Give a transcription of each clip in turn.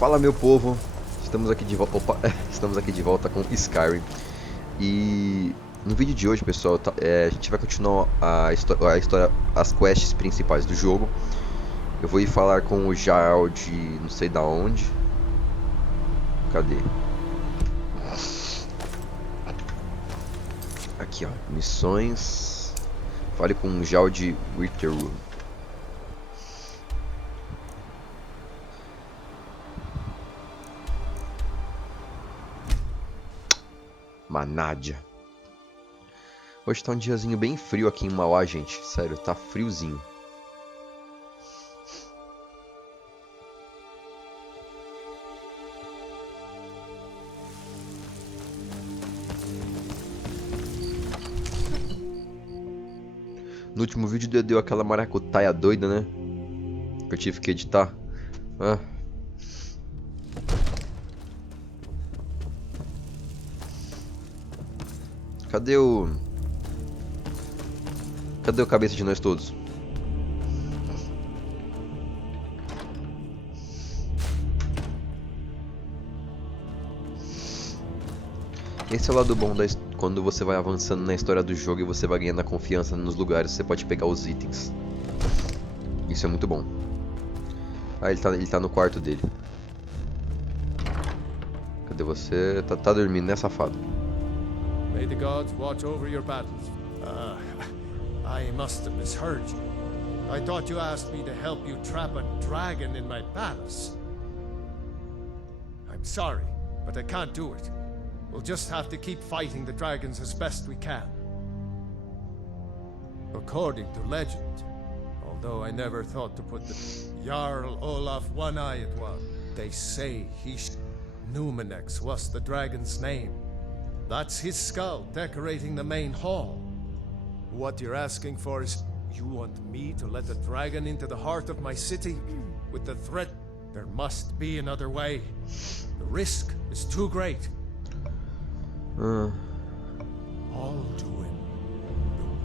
Fala, meu povo, estamos aqui de volta. Opa, estamos aqui de volta com Skyrim. E no vídeo de hoje, pessoal, a gente vai continuar a história, as quests principais do jogo. Eu vou ir falar com o Jarl de não sei da onde. Cadê? Aqui, ó, missões. Fale com o Jarl de Winterwood. Manádia. Hoje tá um diazinho bem frio aqui em Mauá, gente. Sério, tá friozinho. No último vídeo deu aquela maracutaia doida, né? Que eu tive que editar. Cadê o cabeça de nós todos? Esse é o lado bom quando você vai avançando na história do jogo e você vai ganhando a confiança nos lugares, você pode pegar os itens. Isso é muito bom. Ah, ele tá no quarto dele. Cadê você? Tá dormindo, né, safado? May the gods watch over your battles. I must have misheard you. I thought you asked me to help you trap a dragon in my palace. I'm sorry, but I can't do it. We'll just have to keep fighting the dragons as best we can. According to legend, although I never thought to put the Jarl Olaf One-Eye it was, they say Numenex was the dragon's name. That's his skull decorating the main hall. What you're asking for is, you want me to let the dragon into the heart of my city with the threat? There must be another way. The risk is too great. All doing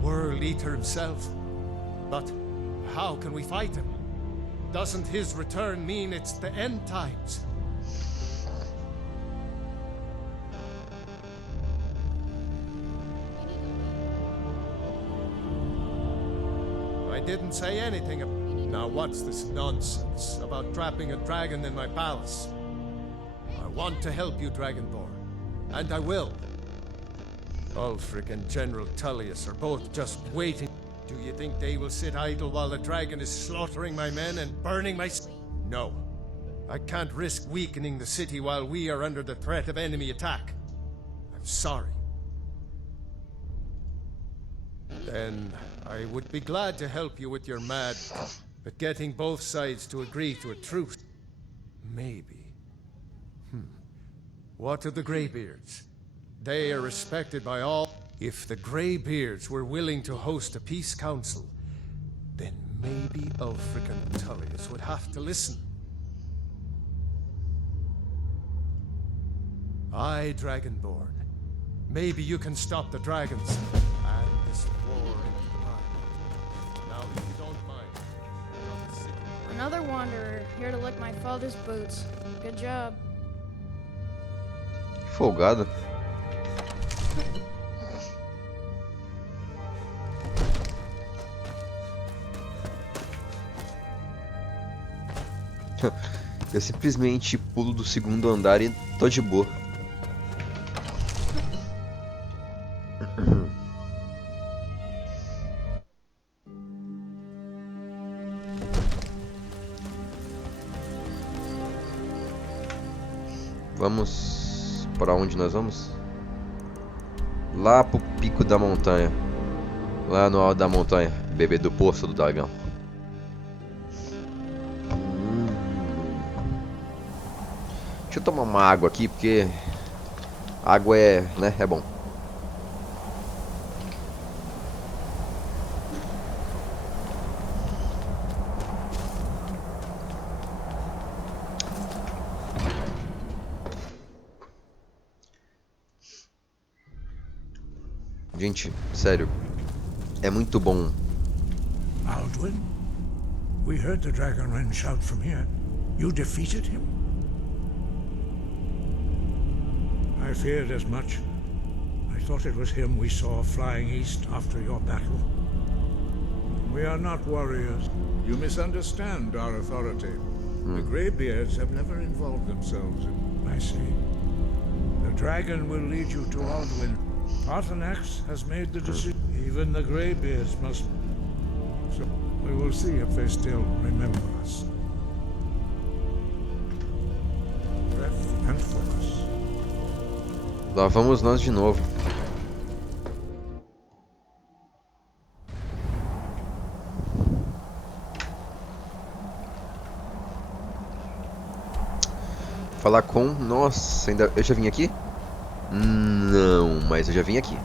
the World Eater himself. But how can we fight him? Doesn't his return mean it's the end times? I didn't say anything. Now what's this nonsense about trapping a dragon in my palace? I want to help you, Dragonborn, and I will. Ulfric and General Tullius are both just waiting. Do you think they will sit idle while the dragon is slaughtering my men and burning my... No. I can't risk weakening the city while we are under the threat of enemy attack. I'm sorry. Then I would be glad to help you with your mad, but getting both sides to agree to a truce. Maybe. What of the Greybeards? They are respected by all. If the Greybeards were willing to host a peace council, then maybe Ulfric and Tullius would have to listen. Aye, Dragonborn. Maybe you can stop the dragons and this war into the mind. Now, if you don't mind, another wanderer here to lick my father's boots. Good job. Folgado. Eu simplesmente pulo do segundo andar e tô de boa. Vamos para onde nós vamos? Lá pro pico da montanha. Lá no alto da montanha, beber do poço do dragão. Deixa eu tomar uma água aqui, porque água é, né, é bom. Gente, sério, é muito bom. Alduin? We heard the Dragonren shout from here. You defeated him? I feared as much. I thought it was him we saw flying east after your battle. We are not warriors. You misunderstand our authority. The Greybeards have never involved themselves in... I see. The dragon will lead you to Alduin. Paarthurnax has made the decision. Even the Greybeards must... So we will see if they still remember us. Breath and focus. Lá vamos nós de novo. Falar com... Nossa, ainda... Eu já vim aqui? Não, mas eu já vim aqui.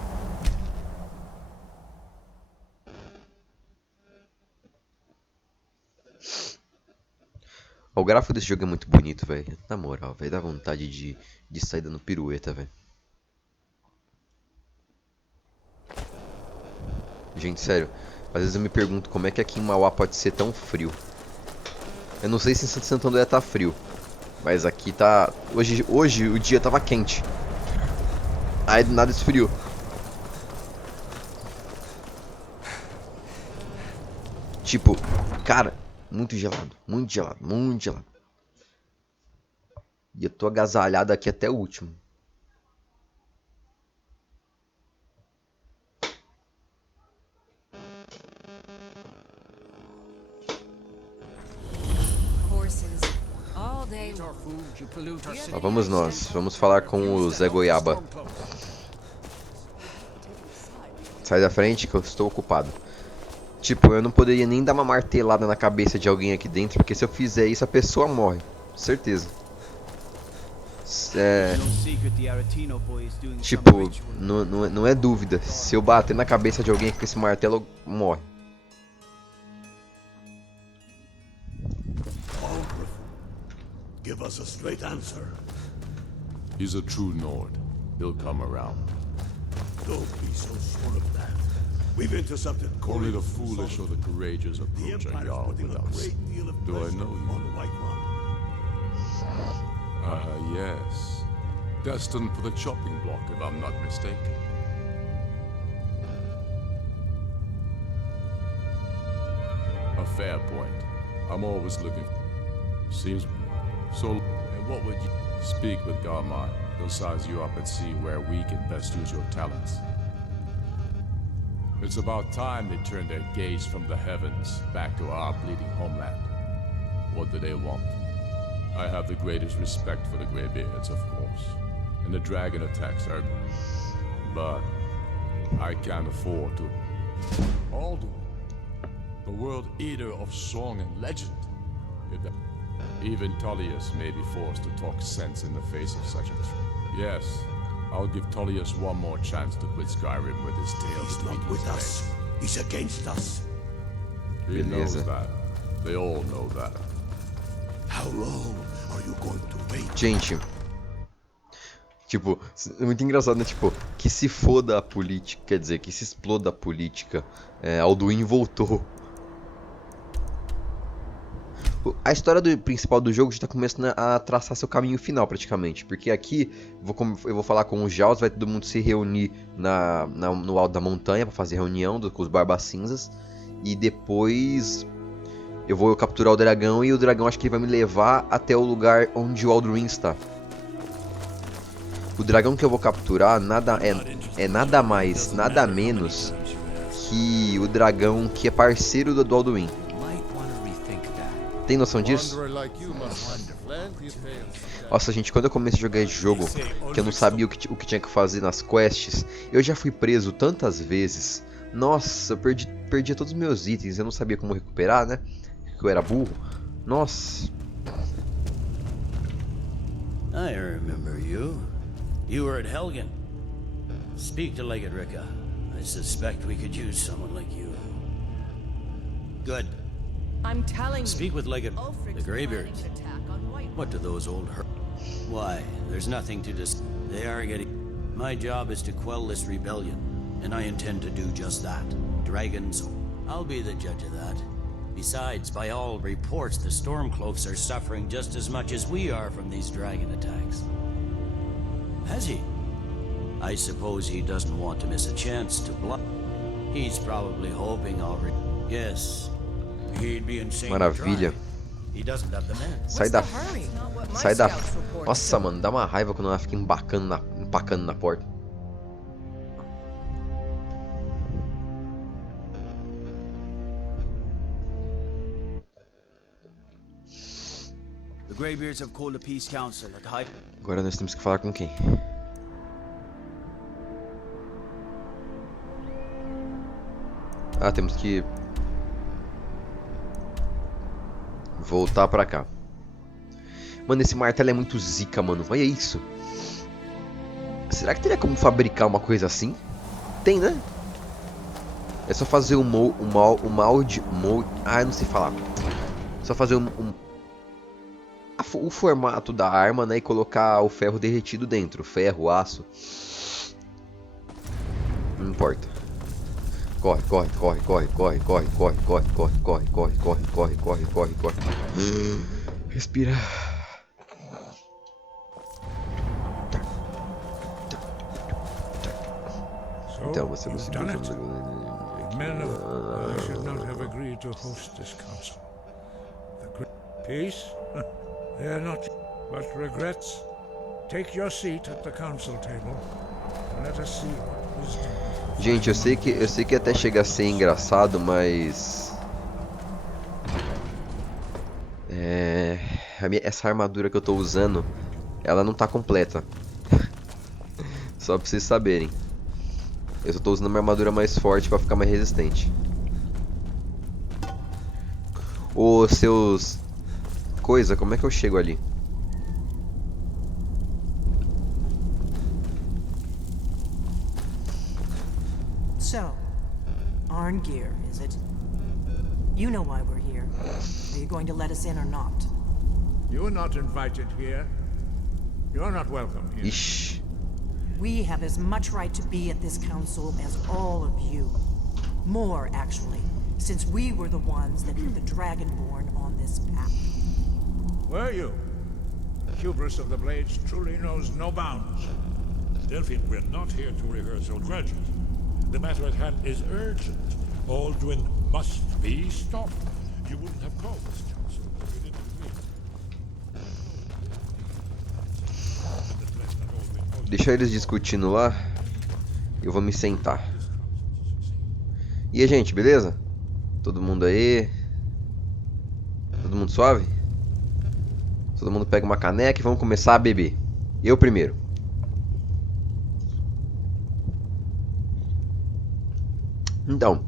O gráfico desse jogo é muito bonito, velho. Na moral, velho. Dá vontade de sair dando pirueta, velho. Gente, sério. Às vezes eu me pergunto como é que aqui em Mauá pode ser tão frio. Eu não sei se em Santo André tá frio. Mas aqui tá... Hoje o dia tava quente. Aí do nada esfriou. Tipo, cara, muito gelado, muito gelado, muito gelado. E eu tô agasalhado aqui até o último. Lá vamos nós, vamos falar com o Zé Goiaba. Sai da frente que eu estou ocupado. Tipo, eu não poderia nem dar uma martelada na cabeça de alguém aqui dentro, porque se eu fizer isso a pessoa morre, certeza. Tipo, não é dúvida, se eu bater na cabeça de alguém com esse martelo, morre. Give us a straight answer. He's a true Nord. He'll come around. Don't be so sure of that. We've intercepted Only the foolish or the courageous The approach a Empire is Jarl putting a without great deal of Do I pressure know you? on Whiterun. Yes. Destined for the chopping block, if I'm not mistaken. A fair point. I'm always looking. Seems so. And what would you speak with Garmar? He'll size you up and see where we can best use your talents. It's about time they turned their gaze from the heavens back to our bleeding homeland. What do they want? I have the greatest respect for the Greybeards, of course, and the dragon attacks are... But I can't afford to... Alduin, the world eater of song and legend. Even Tullius may be forced to talk sense in the face of such a threat. Yes, I'll give Tullius one more chance to quit Skyrim with his tail He's between not his with us. legs. He's against us. He knows Beleza. that. They all know that. How long are you going to wait? Gente, tipo, é muito engraçado, né? Tipo, que se foda a política, quer dizer, que se exploda a política. Alduin voltou. A história principal do jogo já está começando a traçar seu caminho final, praticamente. Porque aqui eu vou falar com os Jaws, vai todo mundo se reunir no alto da montanha para fazer reunião com os Barbas Cinzas. E depois eu vou capturar o dragão e o dragão acho que ele vai me levar até o lugar onde o Alduin está. O dragão que eu vou capturar é nada mais, nada menos que o dragão que é parceiro do Alduin. Tem noção disso? Nossa, gente, quando eu comecei a jogar esse jogo, que eu não sabia o que tinha que fazer nas quests, eu já fui preso tantas vezes. Nossa, eu perdi todos os meus itens, eu não sabia como recuperar, né? Porque eu era burro. Nossa. I remember you. You were at Helgen. Speak to Legate Ricka. I suspect we could use someone like you. Good. I'm telling Speak with Legate, Ulfric's the Greybeard. planning an attack on Whiterun. What do those old Why, there's nothing to They are getting... My job is to quell this rebellion, and I intend to do just that. Dragons, I'll be the judge of that. Besides, by all reports, the Stormcloaks are suffering just as much as we are from these dragon attacks. Has he? I suppose he doesn't want to miss a chance to bluff. He's probably hoping already. Yes, he'd be insane to Maravilha. try. He doesn't have the men. Sai da... Sai da... Nossa, mano, dá uma raiva quando ela fica empacando na porta. The Greybeards have called a peace council at high. Agora nós temos que falar com quem? Ah, temos que voltar pra cá. Mano, esse martelo é muito zica, mano. Olha isso. Será que teria como fabricar uma coisa assim? Tem, né? É só fazer o molde... Ah, eu não sei falar. Só fazer o formato da arma, né? E colocar o ferro derretido dentro. Ferro, aço. Não importa. Corre, corre, corre, corre, corre, corre, corre, corre, corre, corre, corre, corre, corre, corre, corre, corre. Respira. Então você conseguiu. Men of should not have agreed to host this council. Peace? They are not, but regrets. Take your seat at the council table and let us see what wisdom. Gente, eu sei que até chega a ser engraçado, mas essa armadura que eu tô usando, ela não tá completa. Só pra vocês saberem. Eu só tô usando uma armadura mais forte pra ficar mais resistente. Ô, seus... Coisa, como é que eu chego ali? So, Arngeir, is it? You know why we're here. Are you going to let us in or not? You are not invited here. You are not welcome here. Ixi. We have as much right to be at this council as all of you. More, actually, since we were the ones that put the Dragonborn on this path. Were you? The hubris of the Blades truly knows no bounds. Delphine, we're not here to rehearse old grudges. The matter at hand is urgent. Aldwin must be stopped. You wouldn't have called this council if you didn't agree. Deixa eles discutindo lá. Eu vou me sentar. E aí, gente, beleza? Todo mundo aí? Todo mundo suave? Todo mundo pega uma caneca e vamos começar a beber. Eu primeiro. Então,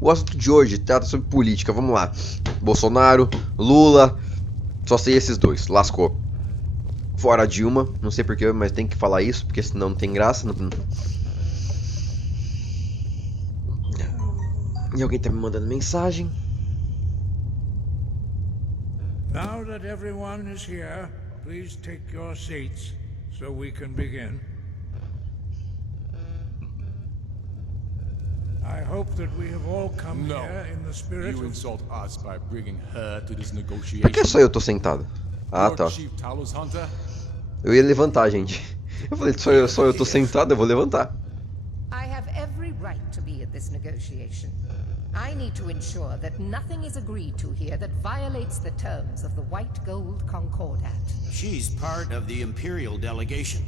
o assunto de hoje trata sobre política. Vamos lá. Bolsonaro, Lula. Só sei esses dois. Lascou. Fora Dilma. Não sei porquê, mas tem que falar isso, porque senão não tem graça. E alguém tá me mandando mensagem. Now that everyone is here, please take your seats so we can begin. I hope that we have all come No. here in the spirit You of... insult us by bringing her to this negotiation. Por que só eu tô sentado? Ah, Lord tá. Chief Talos Hunter? Eu ia levantar, gente. Eu falei, só eu tô sentado, eu vou levantar. I have every right to be at this negotiation. I need to ensure that nothing is agreed to here that violates the terms of the White Gold Concordat. She's part of the Imperial delegation.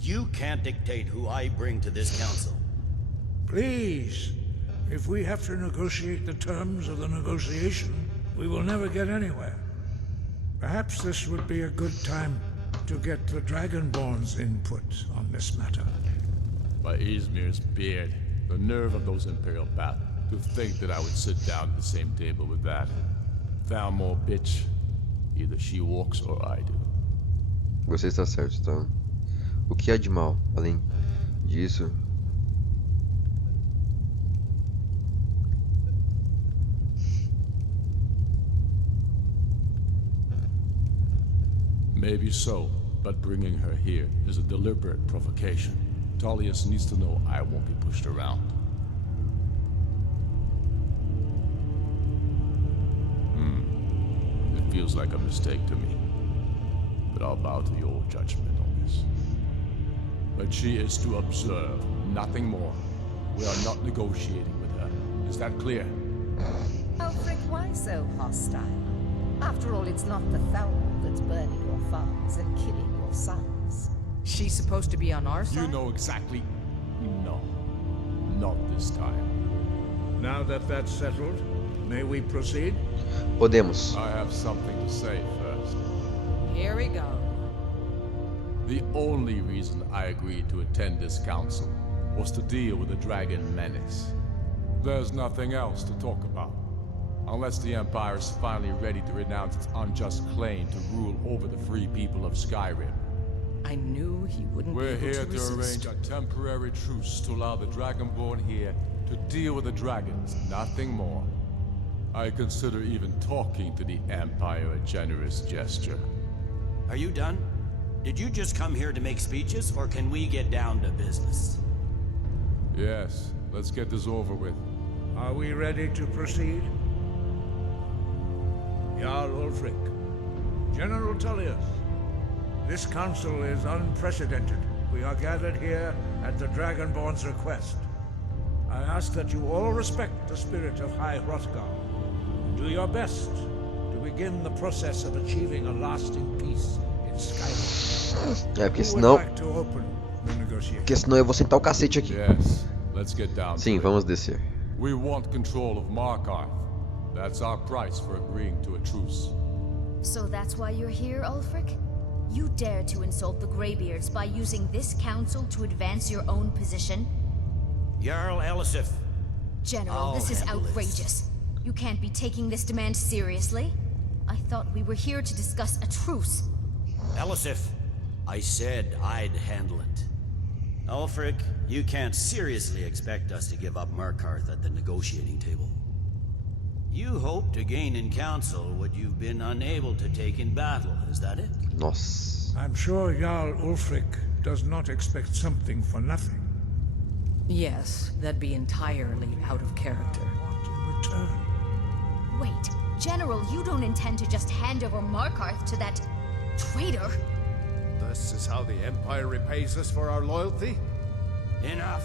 You can't dictate who I bring to this council. Please, if we have to negotiate the terms of the negotiation, we will never get anywhere. Perhaps this would be a good time to get the Dragonborn's input on this matter. By Izmir's beard, the nerve of those Imperial bat to think that I would sit down at the same table with that. Thalmor bitch. Either she walks or I do. Você está certo, então. O que há de mal, além disso? Maybe so, but bringing her here is a deliberate provocation. Tullius needs to know I won't be pushed around. It feels like a mistake to me, but I'll bow to your judgment on this. But she is to observe, nothing more. We are not negotiating with her. Is that clear? Alfred, why so hostile? After all, it's not the Thalmor that's burning your farms and killing your sons. She's supposed to be on our side? You know exactly... No. Not this time. Now that that's settled, may we proceed? Podemos. I have something to say first. Here we go. The only reason I agreed to attend this council was to deal with the dragon menace. There's nothing else to talk about. Unless the Empire is finally ready to renounce its unjust claim to rule over the free people of Skyrim. I knew he wouldn't We're be able here to to resist. arrange a temporary truce to allow the Dragonborn here to deal with the dragons, nothing more. I consider even talking to the Empire a generous gesture. Are you done? Did you just come here to make speeches, or can we get down to business? Yes, let's get this over with. Are we ready to proceed? Jarl Ulfric, General Tullius, this council is unprecedented. We are gathered here at the Dragonborn's request. I ask that you all respect the spirit of High Hrothgar and do your best to begin the process of achieving a lasting peace in Skyrim. É, porque Who would senão... like to open the negotiation? Porque senão eu vou sentar o cacete aqui. Yes, let's get down to Sim, it. vamos descer. We want control of Markarth. That's our price for agreeing to a truce. So that's why you're here, Ulfric? You dare to insult the Greybeards by using this council to advance your own position? Jarl Elisif. General, I'll this is handle this. outrageous. You can't be taking this demand seriously. I thought we were here to discuss a truce. Elisif, I said I'd handle it. Ulfric, you can't seriously expect us to give up Markarth at the negotiating table. You hope to gain in council what you've been unable to take in battle, is that it? Nossa. I'm sure Jarl Ulfric does not expect something for nothing. Yes, that'd be entirely out of character. What in return? Wait, General, you don't intend to just hand over Markarth to that traitor? This is how the Empire repays us for our loyalty? Enough.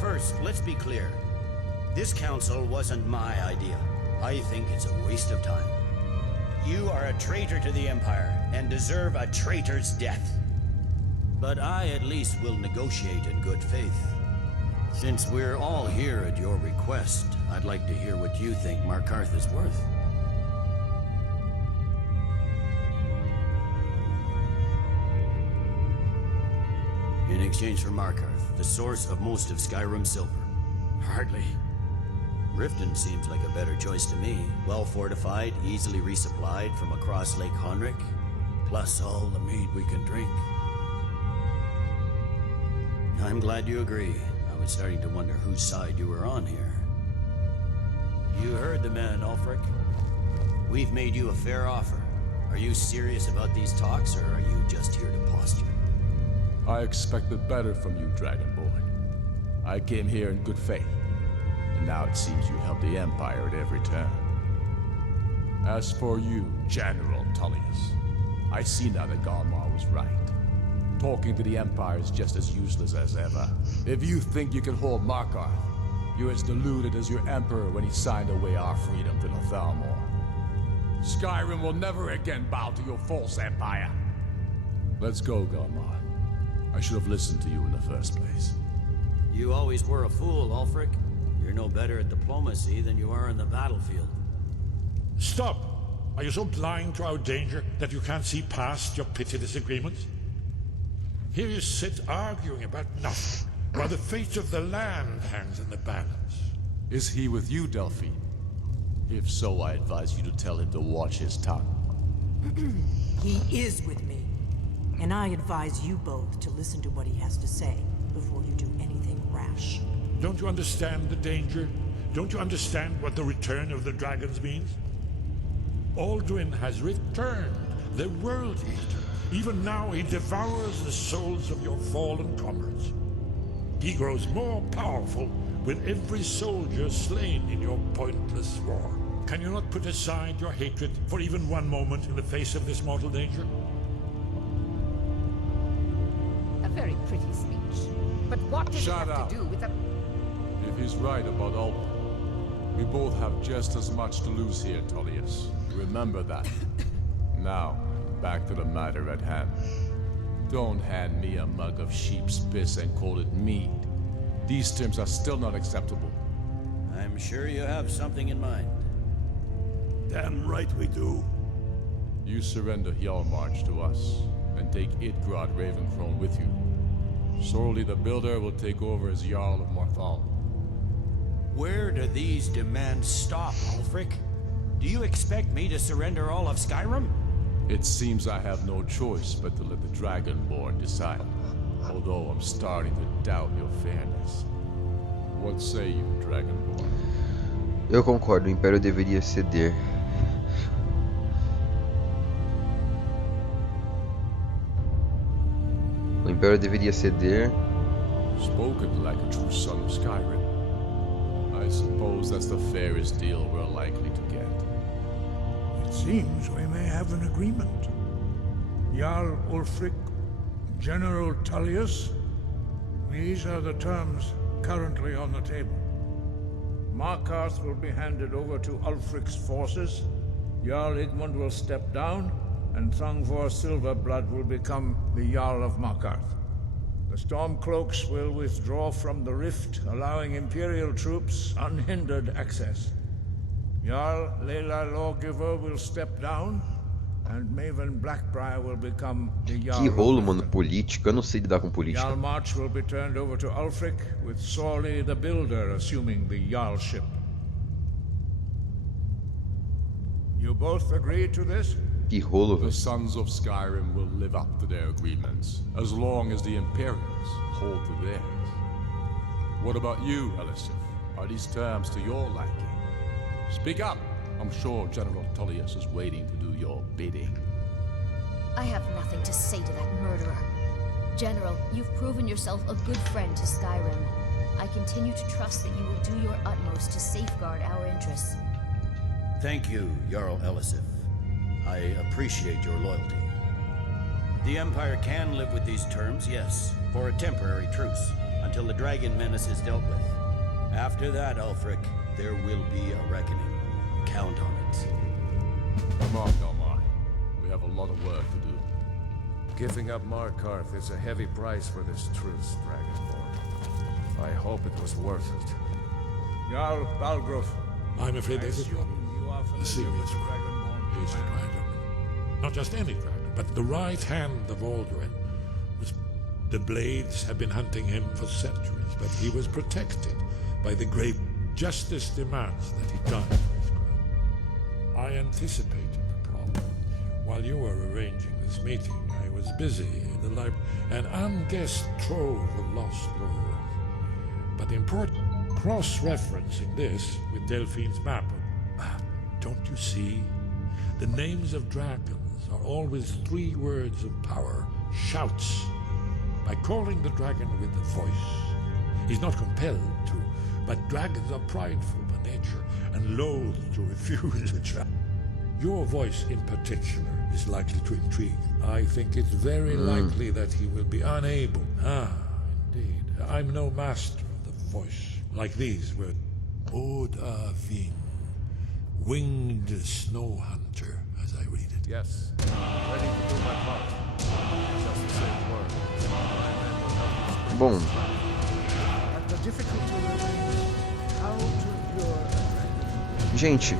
First, let's be clear. This council wasn't my idea. I think it's a waste of time. You are a traitor to the Empire and deserve a traitor's death. But I at least will negotiate in good faith. Since we're all here at your request, I'd like to hear what you think Markarth is worth. In exchange for Markarth, the source of most of Skyrim's silver. Hardly. Riften seems like a better choice to me. Well fortified, easily resupplied from across Lake Honric, plus all the mead we can drink. I'm glad you agree. I was starting to wonder whose side you were on here. You heard the man, Ulfric. We've made you a fair offer. Are you serious about these talks, or are you just here to posture? I expected better from you, Dragonborn. I came here in good faith. And now it seems you help the Empire at every turn. As for you, General Tullius, I see now that Galmar was right. Talking to the Empire is just as useless as ever. If you think you can hold Markarth, you're as deluded as your Emperor when he signed away our freedom to the Thalmor. Skyrim will never again bow to your false Empire. Let's go, Galmar. I should have listened to you in the first place. You always were a fool, Ulfric. You're no better at diplomacy than you are in the battlefield. Stop! Are you so blind to our danger that you can't see past your petty disagreements? Here you sit arguing about nothing, while the fate of the land hangs in the balance. Is he with you, Delphine? If so, I advise you to tell him to watch his tongue. He is with me. And I advise you both to listen to what he has to say before you do anything rash. Don't you understand the danger? Don't you understand what the return of the dragons means? Alduin has returned, the World Eater. Even now he devours the souls of your fallen comrades. He grows more powerful with every soldier slain in your pointless war. Can you not put aside your hatred for even one moment in the face of this mortal danger? A very pretty speech. But what does Shut it have up. to do with a... If he's right about all, we both have just as much to lose here, Tullius. Remember that. Now, back to the matter at hand. Don't hand me a mug of sheep's piss and call it mead. These terms are still not acceptable. I'm sure you have something in mind. Damn right we do. You surrender Hjalmarch to us, and take Idgrod Ravencrone with you. Sorely the Builder will take over as Jarl of Morthal. Where do these demands stop, Ulfric? Do you expect me to surrender all of Skyrim? It seems I have no choice but to let the Dragonborn decide. Although I'm starting to doubt your fairness. What say you, Dragonborn? Eu concordo, o Império deveria ceder. O Império deveria ceder. Spoken like a true son of Skyrim. I suppose that's the fairest deal we're likely to get. It seems we may have an agreement. Jarl Ulfric, General Tullius, these are the terms currently on the table. Markarth will be handed over to Ulfric's forces, Jarl Igmund will step down, and Thangvor Silverblood will become the Jarl of Markarth. The Stormcloaks will withdraw from the rift, allowing Imperial troops unhindered access. Jarl Layla Lawgiver will step down, and Maven Blackbriar will become the Jarl Que rolo, of mano, Riften. político. Eu não sei lidar com política. Hjalmarch will be turned over to Ulfric, with Sorley the Builder assuming the Jarlship. You both agree to this? Que rolo, The velho. sons of Skyrim will live up to their agreements, as long as the Imperials hold to theirs. What about you, Elisif? Are these terms to your liking? Speak up! I'm sure General Tullius is waiting to do your bidding. I have nothing to say to that murderer. General, you've proven yourself a good friend to Skyrim. I continue to trust that you will do your utmost to safeguard our interests. Thank you, Jarl Elisif. I appreciate your loyalty. The Empire can live with these terms, yes, for a temporary truce, until the dragon menace is dealt with. After that, Ulfric, there will be a reckoning. Count on it. Mark on mine. We have a lot of work to do. Giving up Markarth is a heavy price for this truce, Dragonborn. I hope it was worth it. Jarl Balgruuf, I'm afraid I this is assume you are a familiar serious with the one. Dragonborn He's a plan. dragon. Not just any dragon, but the right hand of Alduin. The Blades have been hunting him for centuries, but he was protected by the great justice demands that he die for his crown. I anticipated the problem. While you were arranging this meeting, I was busy in the library, an unguessed trove of lost lore. But important, cross-referencing this with Delphine's map. Don't you see? The names of dragons are always 3 words of power, shouts. By calling the dragon with the voice, he's not compelled to, but dragons are prideful by nature and loath to refuse a challenge. Your voice in particular is likely to intrigue. I think it's very likely that he will be unable. Indeed. I'm no master of the voice. Like these words. Oda Vin, winged snow hunter, as I read it. Yes, ready to do my part. Just the same word. Bom, But the difficulty remains how to lure a dragon. gente,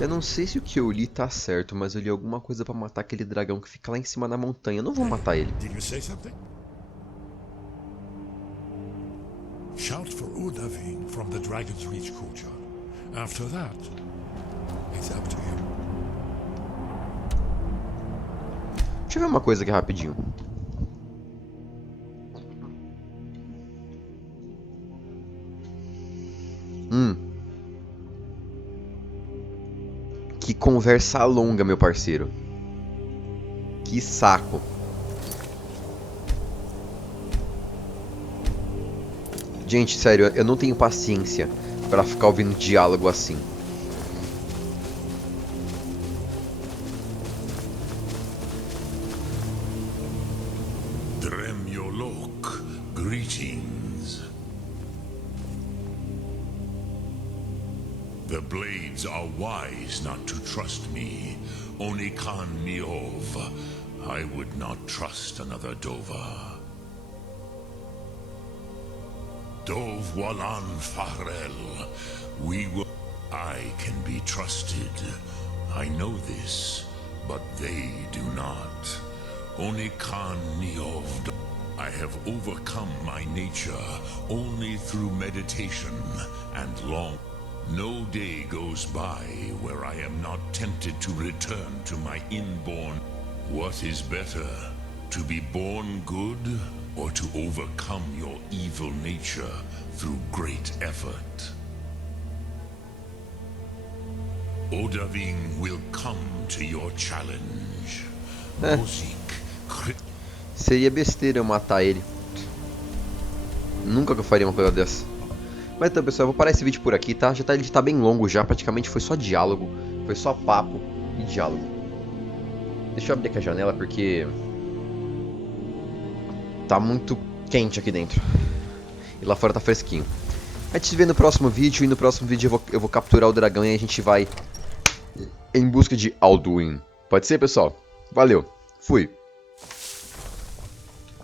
eu não sei se o que eu li tá certo, mas eu li alguma coisa pra matar aquele dragão que fica lá em cima da montanha. Eu não vou matar ele. Did you say something? Shout for Udavin from the Dragon's Reach courtyard. After that, it's up to you. Deixa eu ver uma coisa aqui rapidinho. Que conversa longa, meu parceiro. Que saco. Gente, sério, eu não tenho paciência pra ficar ouvindo diálogo assim. The blades are wise not to trust me. Only Khan Niov. I would not trust another Dova. Dov Walan Farel. We will... I can be trusted. I know this, but they do not. Only Khan Niov. I have overcome my nature only through meditation and long. No day goes by where I am not tempted to return to my inborn. What is better, to be born good or to overcome your evil nature through great effort? Odaving will come to your challenge. Seria besteira eu matar ele. Nunca que eu faria uma coisa dessa. Mas então, pessoal, eu vou parar esse vídeo por aqui, tá? Ele tá bem longo já, praticamente foi só diálogo. Foi só papo e diálogo. Deixa eu abrir aqui a janela porque... tá muito quente aqui dentro. E lá fora tá fresquinho. A gente se vê no próximo vídeo, e no próximo vídeo eu vou capturar o dragão e a gente vai em busca de Alduin. Pode ser, pessoal? Valeu, fui!